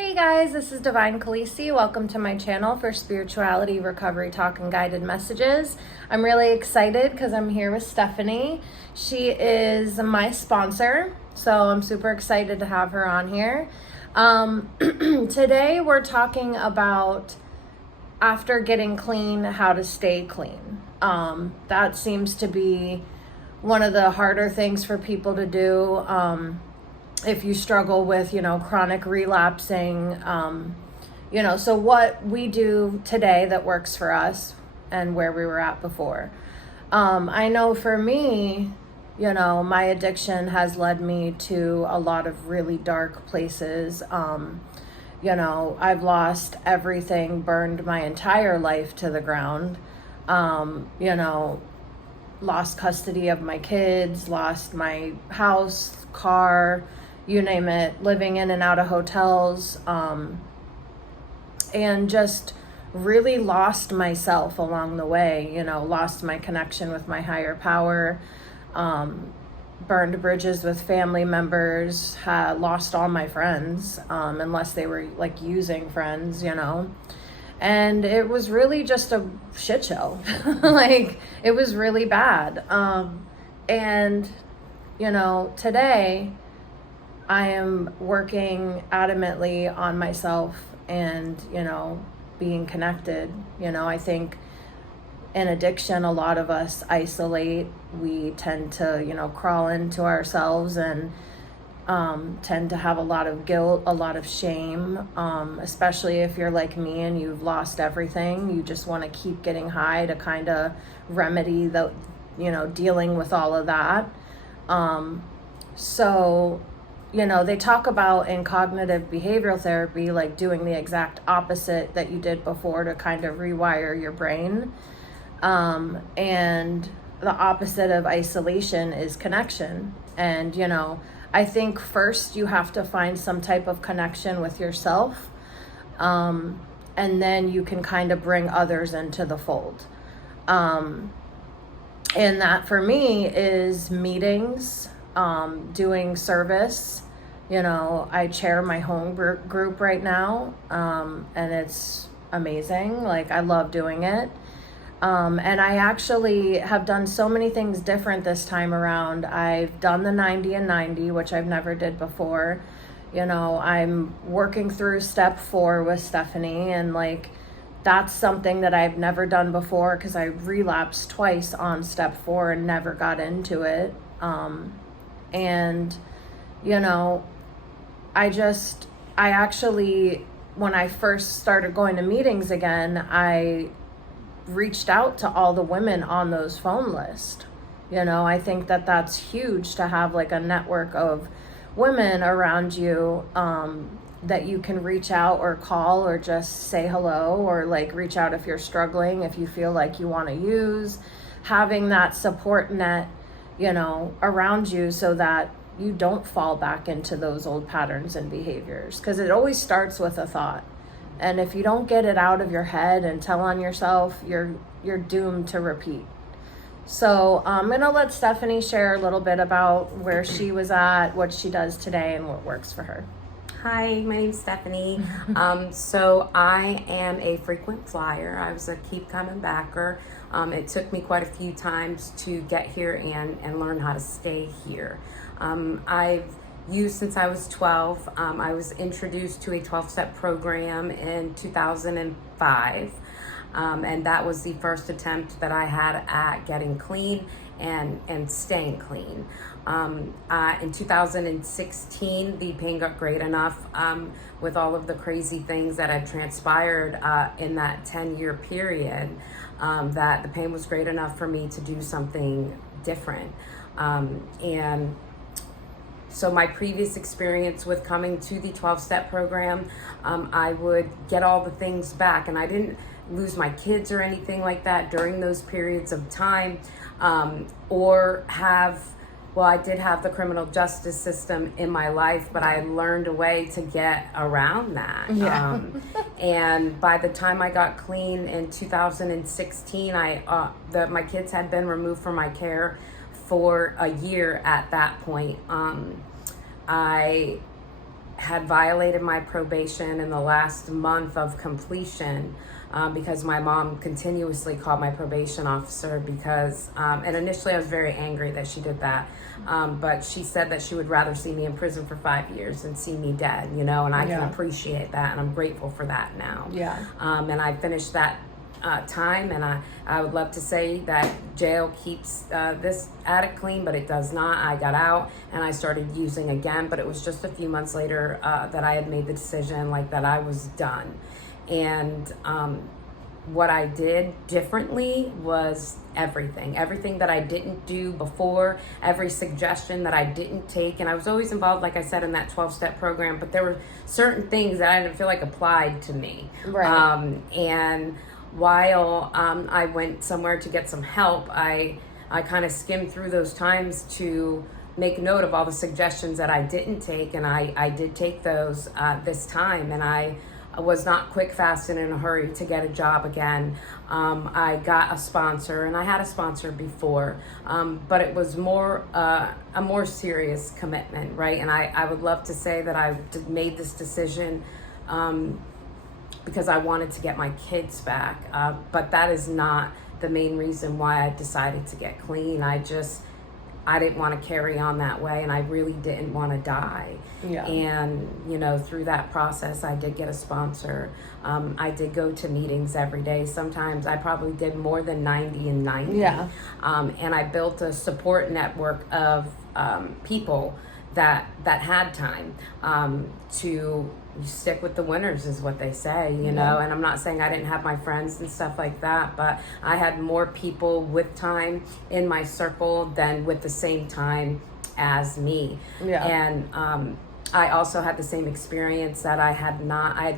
Hey guys, this is Divine Khaleesi. Welcome to my channel for spirituality, recovery, talk, and guided messages. I'm really excited because I'm here with Stephanie. She is my sponsor, so I'm super excited to have her on here. Today we're talking about after getting clean, how to stay clean. That seems to be one of the harder things for people to do. If you struggle with, chronic relapsing, so what we do today that works for us and where we were at before. I know for me, my addiction has led me to a lot of really dark places. I've lost everything, burned my entire life to the ground, lost custody of my kids, lost my house, car, you name it, living in and out of hotels, and just really lost myself along the way, lost my connection with my higher power, burned bridges with family members, lost all my friends, unless they were like using friends, and it was really just a shit show. Like, it was really bad. And today I am working adamantly on myself and, being connected. I think in addiction, a lot of us isolate. We tend to, crawl into ourselves and tend to have a lot of guilt, a lot of shame, especially if you're like me and you've lost everything. You just want to keep getting high to kind of remedy the, dealing with all of that. They talk about in cognitive behavioral therapy, like doing the exact opposite that you did before to kind of rewire your brain. And the opposite of isolation is connection. And, I think first you have to find some type of connection with yourself. And then you can kind of bring others into the fold. And that for me is meetings, doing service. I chair my home group right now, and it's amazing. Like, I love doing it. And I actually have done so many things different this time around. I've done the 90 and 90, which I've never did before. I'm working through step 4 with Stephanie, and that's something that I've never done before because I relapsed twice on step 4 and never got into it. I actually, when I first started going to meetings again, I reached out to all the women on those phone lists. I think that that's huge to have like a network of women around you, that you can reach out or call or just say hello, or reach out if you're struggling, if you feel like you want to use, having that support net, around you so that you don't fall back into those old patterns and behaviors, because it always starts with a thought. And if you don't get it out of your head and tell on yourself, you're doomed to repeat. So I'm going to let Stephanie share a little bit about where she was at, what she does today, and what works for her. Hi, my name's Stephanie. So I am a frequent flyer. I was a keep coming backer. It took me quite a few times to get here and learn how to stay here. I've used since I was 12. I was introduced to a 12-step program in 2005. And that was the first attempt that I had at getting clean and staying clean. In 2016, the pain got great enough with all of the crazy things that had transpired in that 10-year period, that the pain was great enough for me to do something different. And so my previous experience with coming to the 12-step program, I would get all the things back, and I didn't lose my kids or anything like that during those periods of time, I did have the criminal justice system in my life, but I learned a way to get around that. Yeah. And by the time I got clean in 2016, my kids had been removed from my care for a year at that point. I had violated my probation in the last month of completion, because my mom continuously called my probation officer because, and initially I was very angry that she did that. But she said that she would rather see me in prison for 5 years than see me dead, and I can appreciate that, and I'm grateful for that now. Yeah. And I finished that time, and I would love to say that jail keeps this addict clean, but it does not. I got out and I started using again, but it was just a few months later that I had made the decision that I was done. And what I did differently was everything that I didn't do before, every suggestion that I didn't take. And I was always involved, like I said, in that 12-step program, but there were certain things that I didn't feel like applied to me. Right. And while I went somewhere to get some help, I kind of skimmed through those times to make note of all the suggestions that I didn't take, and I did take those this time, and I was not quick, fast, and in a hurry to get a job again. I got a sponsor, and I had a sponsor before, but it was more a more serious commitment, right? And I would love to say that I made this decision because I wanted to get my kids back, but that is not the main reason why I decided to get clean. I didn't want to carry on that way, and I really didn't want to die. Yeah. And through that process, I did get a sponsor. I did go to meetings every day. Sometimes I probably did more than 90 and 90. Yeah. And I built a support network of people that had time to stick with the winners, is what they say, and I'm not saying I didn't have my friends and stuff like that, but I had more people with time in my circle than with the same time as me. Yeah. And I also had the same experience that I had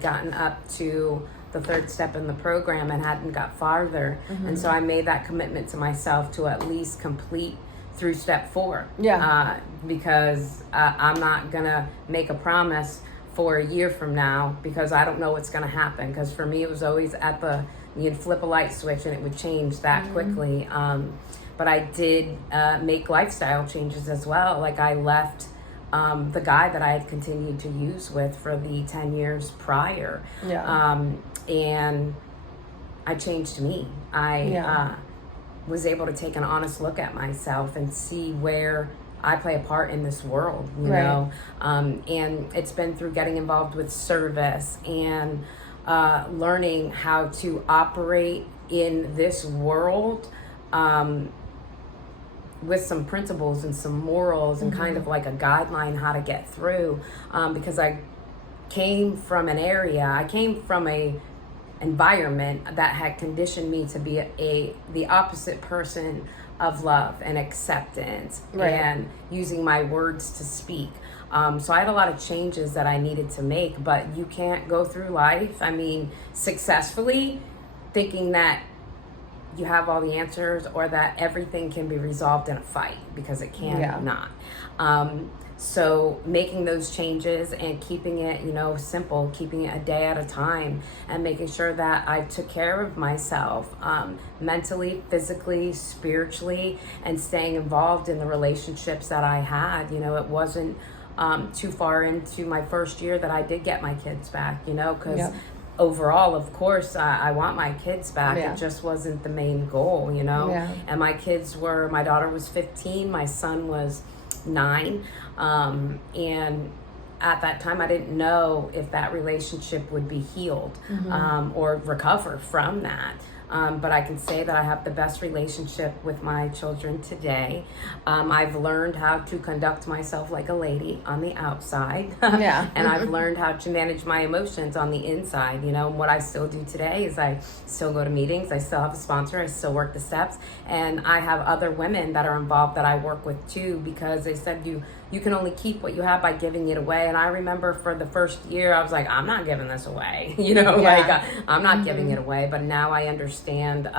gotten up to the third step in the program and hadn't got farther. Mm-hmm. And so I made that commitment to myself to at least complete through step 4. Yeah. Because I'm not gonna make a promise for a year from now, because I don't know what's gonna happen. Because for me, it was always you'd flip a light switch and it would change that quickly. But I did make lifestyle changes as well. I left the guy that I had continued to use with for the 10 years prior. Yeah. And I changed me. I was able to take an honest look at myself and see where I play a part in this world, you know. And it's been through getting involved with service and learning how to operate in this world with some principles and some morals and kind of like a guideline how to get through, because I came from a environment that had conditioned me to be the opposite person of love and acceptance, and using my words to speak. So I had a lot of changes that I needed to make, but you can't go through life, successfully thinking that you have all the answers or that everything can be resolved in a fight, because it can not. So making those changes and keeping it, simple, keeping it a day at a time, and making sure that I took care of myself, mentally, physically, spiritually, and staying involved in the relationships that I had. It wasn't too far into my first year that I did get my kids back, because overall, of course, I want my kids back. It just wasn't the main goal, And my daughter was 15, my son was 9. And at that time, I didn't know if that relationship would be healed or recover from that. But I can say that I have the best relationship with my children today. I've learned how to conduct myself like a lady on the outside. And I've learned how to manage my emotions on the inside. And what I still do today is I still go to meetings. I still have a sponsor. I still work the steps. And I have other women that are involved that I work with too, because they said you can only keep what you have by giving it away. And I remember for the first year, I was like, I'm not giving this away. I'm not giving it away. But now I understand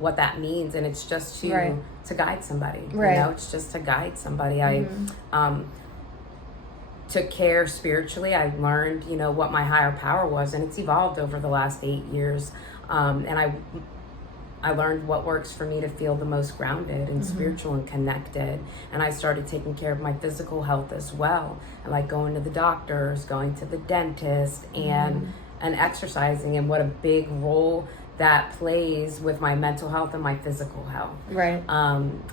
what that means. And it's just to guide somebody. It's just to guide somebody. I took care spiritually. I learned, what my higher power was. And it's evolved over the last 8 years. And I I learned what works for me to feel the most grounded and spiritual and connected. And I started taking care of my physical health as well. I like going to the doctors, going to the dentist, and exercising, and what a big role that plays with my mental health and my physical health. Right.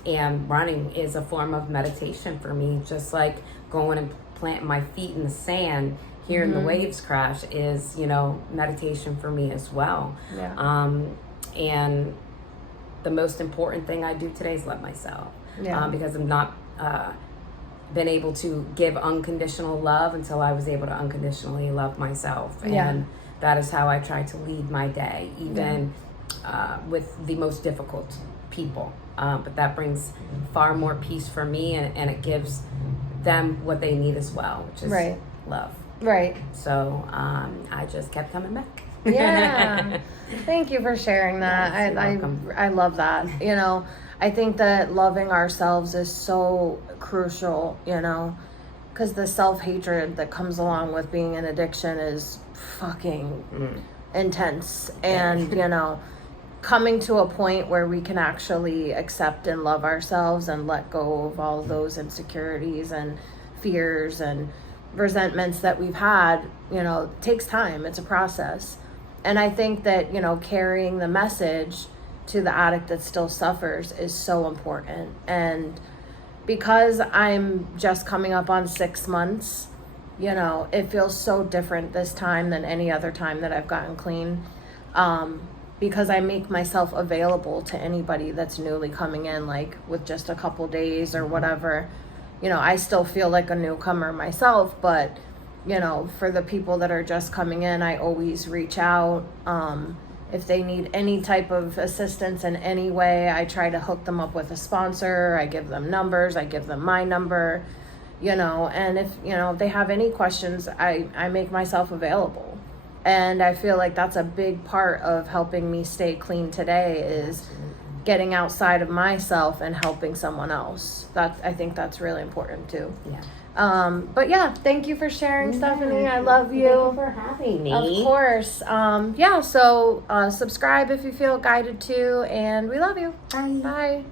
And running is a form of meditation for me, just like going and planting my feet in the sand, hearing the waves crash is, meditation for me as well. Yeah. And the most important thing I do today is love myself. Yeah. Because I'm not been able to give unconditional love until I was able to unconditionally love myself. Yeah. And that is how I try to lead my day, even with the most difficult people. But that brings far more peace for me, and it gives them what they need as well, which is Right. love. Right. So I just kept coming back. Yeah. Thank you for sharing that. Yes, you're welcome. I love that. I think that loving ourselves is so crucial, because the self-hatred that comes along with being an addiction is fucking intense. And, coming to a point where we can actually accept and love ourselves and let go of all those insecurities and fears and resentments that we've had, takes time. It's a process. And I think that, carrying the message to the addict that still suffers is so important. And because I'm just coming up on 6 months, it feels so different this time than any other time that I've gotten clean. Because I make myself available to anybody that's newly coming in, like with just a couple days or whatever. I still feel like a newcomer myself, but, for the people that are just coming in, I always reach out. If they need any type of assistance in any way, I try to hook them up with a sponsor. I give them numbers. I give them my number, and if, they have any questions, I make myself available. And I feel like that's a big part of helping me stay clean today is getting outside of myself and helping someone else. I think that's really important too. Yeah. But yeah, thank you for sharing, Stephanie. I love you. Thank you for having me. Of course. So subscribe if you feel guided to, and we love you. Bye. Bye.